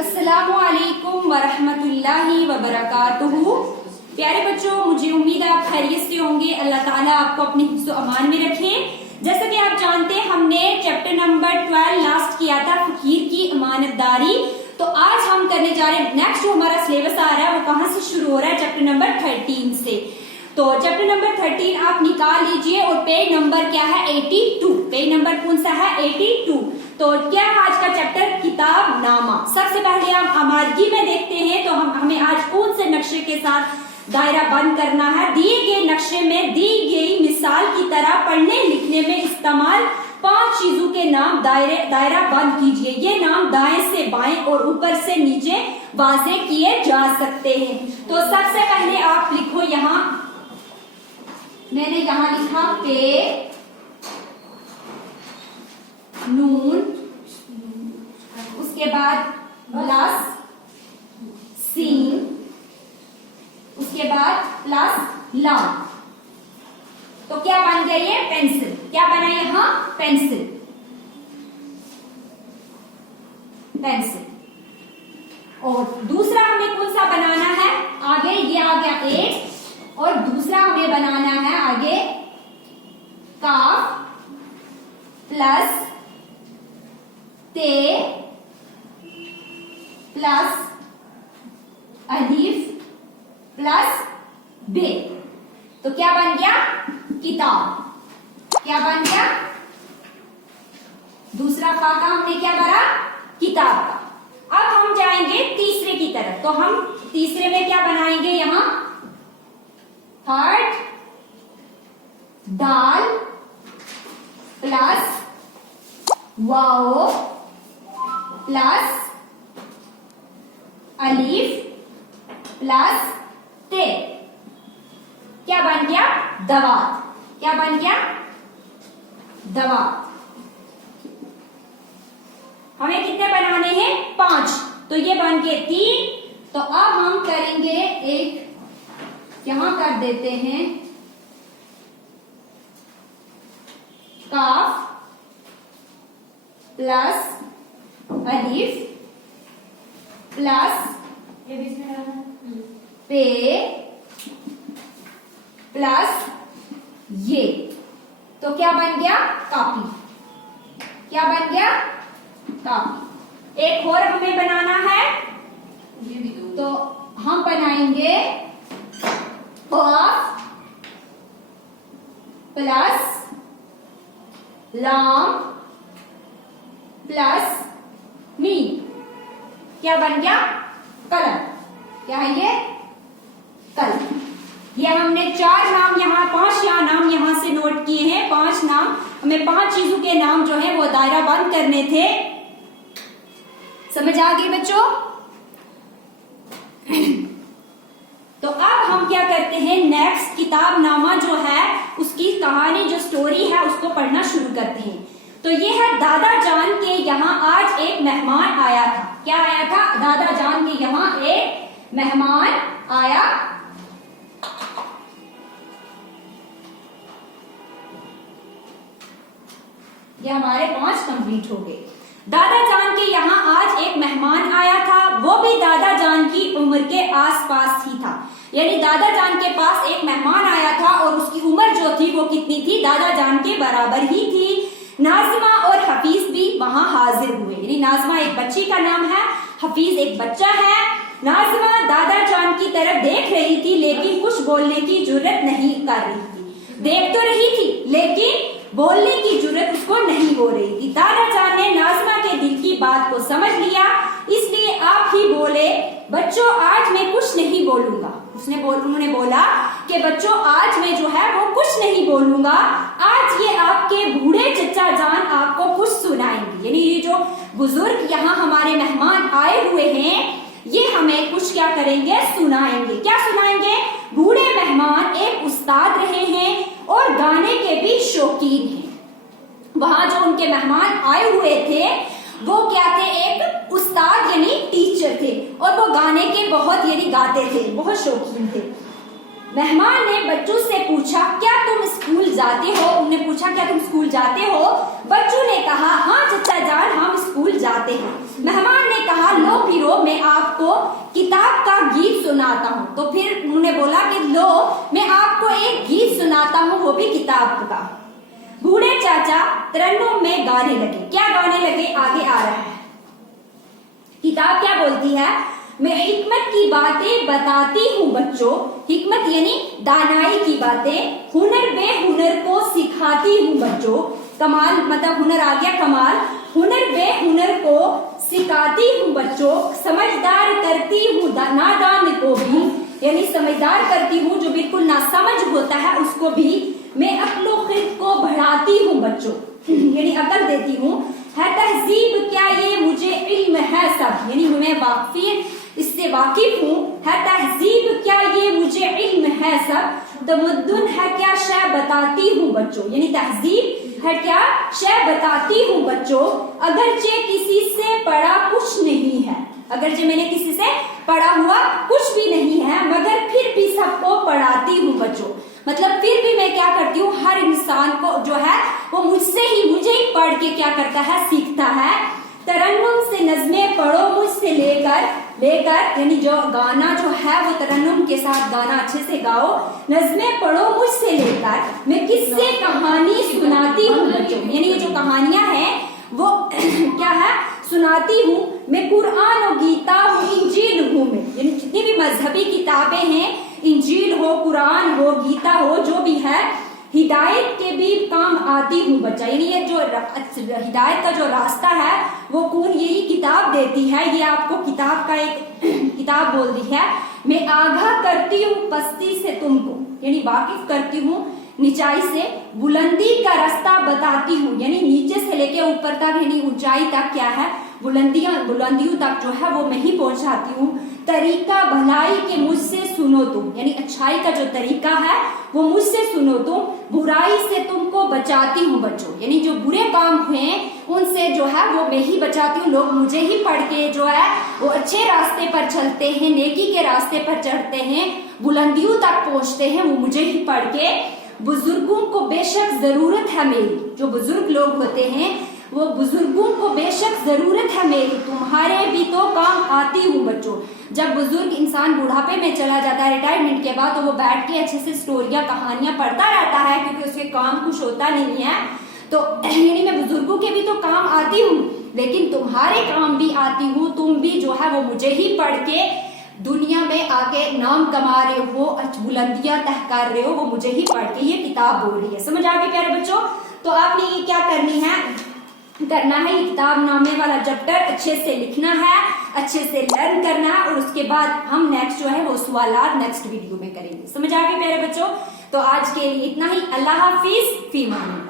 अस्सलामु अलैकुम वरहमतुल्लाहि वबरकातुहू। प्यारे बच्चों, मुझे उम्मीद है आप खैरियत से होंगे। अल्लाह ताला आपको अपने हिफ्ज़ व अमान में रखे। जैसा कि आप जानते हैं, हमने चैप्टर नंबर 12 लास्ट किया था, फकीर की अमानतदारी। तो आज हम करने जा रहे हैं, नेक्स्ट जो हमारा सिलेबस आ रहा है वो कहाँ से शुरू हो रहा है, चैप्टर नंबर 13 से। तो चैप्टर नंबर 13 आप निकाल लीजिए और पेज नंबर क्या है, 82। पेज नंबर कौन सा है, 82। तो क्या है आज का चैप्टर, किताब नामा। सबसे पहले हम अमादगी में देखते हैं। तो हमें आज कौन से नक्शे के साथ दायरा बंद करना है। दिए गए नक्शे में दी गई मिसाल की तरह पढ़ने लिखने में इस्तेमाल 5 चीजों के नाम दायरा बंद कीजिए। ये नाम दाएं से बाएं और ऊपर से नीचे वाज़े किए जा सकते हैं। तो सबसे पहले आप लिखो, यहाँ मैंने यहाँ लिखा पे नून, उसके बाद प्लस सीन, उसके बाद प्लस लाम। तो क्या बन गया ये, पेंसिल। क्या बना यहाँ, पेंसिल, पेंसिल। और दूसरा हमें कौन सा बनाना है, आगे ये आ गया एक, और दूसरा हमें बनाना है आगे काफ प्लस ते प्लस अलीफ प्लस बे। तो क्या बन गया, किताब। क्या बन गया, दूसरा का हमने क्या भरा, किताब का। अब हम जाएंगे तीसरे की तरफ। तो हम तीसरे में क्या बनाएंगे, यहां हर्ट दाल प्लस वाओ प्लस अलीफ प्लस ते। क्या बन गया, दवात। क्या बन गया, दवात। हमें कितने बनाने हैं, 5। तो ये बन गए 3। तो अब हम करेंगे एक, यहां कर देते हैं काफ प्लस अलीफ प्लस पे प्लस ये। तो क्या बन गया, कॉपी। क्या बन गया, कॉपी। एक और हमें बनाना है, तो हम बनाएंगे ऑफ प्लस लाम प्लस मी। क्या बन गया, कलम। क्या है ये, कलम। ये हमने 4 नाम यहाँ, 5 नाम यहाँ से नोट किए हैं। 5 नाम, हमें 5 चीजों के नाम जो है वो दायरा बंद करने थे। समझ आ गई बच्चों। तो अब हम क्या करते हैं, नेक्स्ट किताब नामा जो है उसकी कहानी, जो स्टोरी है उसको पढ़ना शुरू करते हैं। तो ये है, दादा जान के यहाँ आज एक मेहमान आया था। क्या आया था, दादा जान के यहाँ एक मेहमान आया। ये हमारे 5 कंप्लीट हो गए। दादा जान के यहाँ आज एक मेहमान आया था, वो भी दादा जान की उम्र के आसपास ही था। यानी दादा जान के पास एक मेहमान आया था और उसकी उम्र जो थी वो कितनी थी, दादा जान के बराबर ही थी। नाज़मा और हफीज भी वहां हाजिर हुए। यानी नाज़मा एक बच्ची का नाम है, हफीज एक बच्चा है। नाज़मा दादा जान की तरफ देख रही थी, लेकिन कुछ बोलने की जुर्रत नहीं कर रही थी। देख तो रही थी लेकिन बोलने की जुर्रत उसको नहीं हो रही थी। दादा जान ने नाज़मा के दिल की बात को समझ लिया, इसलिए आप ही बोले, बच्चों आज मैं कुछ नहीं बोलूंगा। उन्होंने बोला कि बच्चों आज मैं जो है वो कुछ नहीं बोलूंगा, आज ये आपके बूढ़े चचा जान आपको कुछ सुनाएंगे। यानी ये जो बुजुर्ग यहाँ हमारे मेहमान आए हुए हैं, ये हमें कुछ क्या करेंगे, सुनाएंगे। क्या सुनाएंगे, बूढ़े मेहमान एक उस्ताद रहे हैं और गाने के भी शौकीन हैं। वहां जो उनके मेहमान आए हुए थे वो क्या थे, एक उस्ताद यानी टीचर थे, और वो गाने के बहुत यानी गाते थे, बहुत शौकीन थे। मेहमान ने बच्चों से पूछा, क्या तुम स्कूल जाते हो? उन्होंने पूछा, क्या तुम स्कूल जाते हो? बच्चों ने कहा, हाँ चचा जान हम स्कूल जाते हैं। मेहमान ने कहा, लो फिरो किताब का गीत सुनाता हूँ। तो फिर उन्होंने बोला कि लो मैं आपको एक गीत सुनाता हूँ, वो भी किताब का। बूढ़े चाचा तरन्नुम में गाने लगे। क्या गाने लगे, आगे आ रहा है। किताब क्या बोलती है, मैं हिकमत की बातें बताती हूँ बच्चों, हिकमत यानी दानाई की बातें, हुनर बेहुनर को सिखाती हूँ बच्चों। कमाल मतलब हुनर आ गया कमाल, हुनर बेहुनर को सिखाती हूँ बच्चों, समझदार करती हूँ नादान को भी, यानी समझदार करती हूँ जो बिल्कुल नासमझ होता है उसको भी, मैं अक्लो खिद को बढ़ाती हूँ बच्चों, यानी अकल देती हूँ। है तहजीब क्या ये मुझे इल्म है सब, यानी मैं वाकिफ इससे वाकिफ हूँ। है तहजीब क्या ये मुझे इल्म है सब, तमद्दुन है क्या शय बताती हूँ बच्चों, यानी तहजीब है क्या शय बताती हूँ बच्चों। अगरचे किसी से पढ़ा कुछ नहीं है, अगरचे मैंने किसी से पढ़ा हुआ कुछ भी नहीं है, मगर फिर भी सबको पढ़ाती हूँ बच्चों। मतलब फिर भी मैं क्या करती हूँ, हर इंसान को जो है वो मुझसे ही, मुझे ही पढ़ के क्या करता है, सीखता है। तरन्नुम से नज़में पढ़ो मुझसे लेकर यानी जो गाना जो है वो तरन्नुम के साथ गाना अच्छे से गाओ। नज़में पढ़ो मुझसे लेकर, मैं किससे कहानी सुनाती हूँ बच्चों, यानी ये जो कहानियां हैं वो क्या है, सुनाती हूँ। मैं कुरान और गीता हूँ, इंजील हूँ मैं, यानी जितनी भी मजहबी किताबें हैं, इंजील हो, कुरान हो, गीता हो, जो भी है, हिदायत के भी काम आती हूँ बच्चा, यानी ये जो हिदायत का जो रास्ता है वो कौन, यही किताब देती है। ये आपको किताब का एक किताब बोल दी है। मैं आगाह करती हूँ पस्ती से तुमको, यानी वाकिफ करती हूँ निचाई से, बुलंदी का रास्ता बताती हूँ, यानी नीचे से लेके ऊपर तक, यानी ऊंचाई तक क्या है, बुलंदियों तक जो है वो मैं ही पहुंचाती हूँ। तरीका भलाई के मुझसे सुनो तुम, यानी अच्छाई का जो तरीका है वो मुझसे सुनो तुम, बुराई से तुमको बचाती हूँ बच्चों, यानी जो बुरे काम हुए उनसे जो है वो मैं ही बचाती हूँ। लोग मुझे ही पढ़ के जो है वो अच्छे रास्ते पर चलते हैं, नेकी के रास्ते पर चढ़ते हैं, बुलंदियों तक पहुंचते हैं, वो मुझे ही पढ़ के। बुजुर्गों को बेशक जरूरत है मेरी, जो बुजुर्ग लोग होते हैं वो बुजुर्गों को बेशक जरूरत है मेरी, तुम्हारे भी तो काम आती हूँ बच्चों। जब बुजुर्ग इंसान बुढ़ापे में चला जाता है रिटायरमेंट के बाद, तो वो बैठ के अच्छे से स्टोरियां कहानियां पढ़ता रहता है, क्योंकि उसके काम कुछ होता नहीं है। तो यानी मैं बुजुर्गों के भी तो काम आती हूँ, लेकिन तुम्हारे काम भी आती हूँ, तुम भी जो है वो मुझे ही पढ़ के दुनिया में आके नाम कमा रहे हो, बुलंदियां तह कर रहे हो, वो मुझे ही पढ़ के ये किताब बोल रही है। समझ आ गई प्यारे बच्चों? तो आपने ये क्या करनी है, करना है, ये किताब नामे वाला चैप्टर अच्छे से लिखना है, अच्छे से लर्न करना है, और उसके बाद हम नेक्स्ट जो है वो सवालात नेक्स्ट वीडियो में करेंगे। समझ आ गए प्यारे बच्चों? तो आज के लिए इतना ही। अल्लाह हाफिज, फी मान।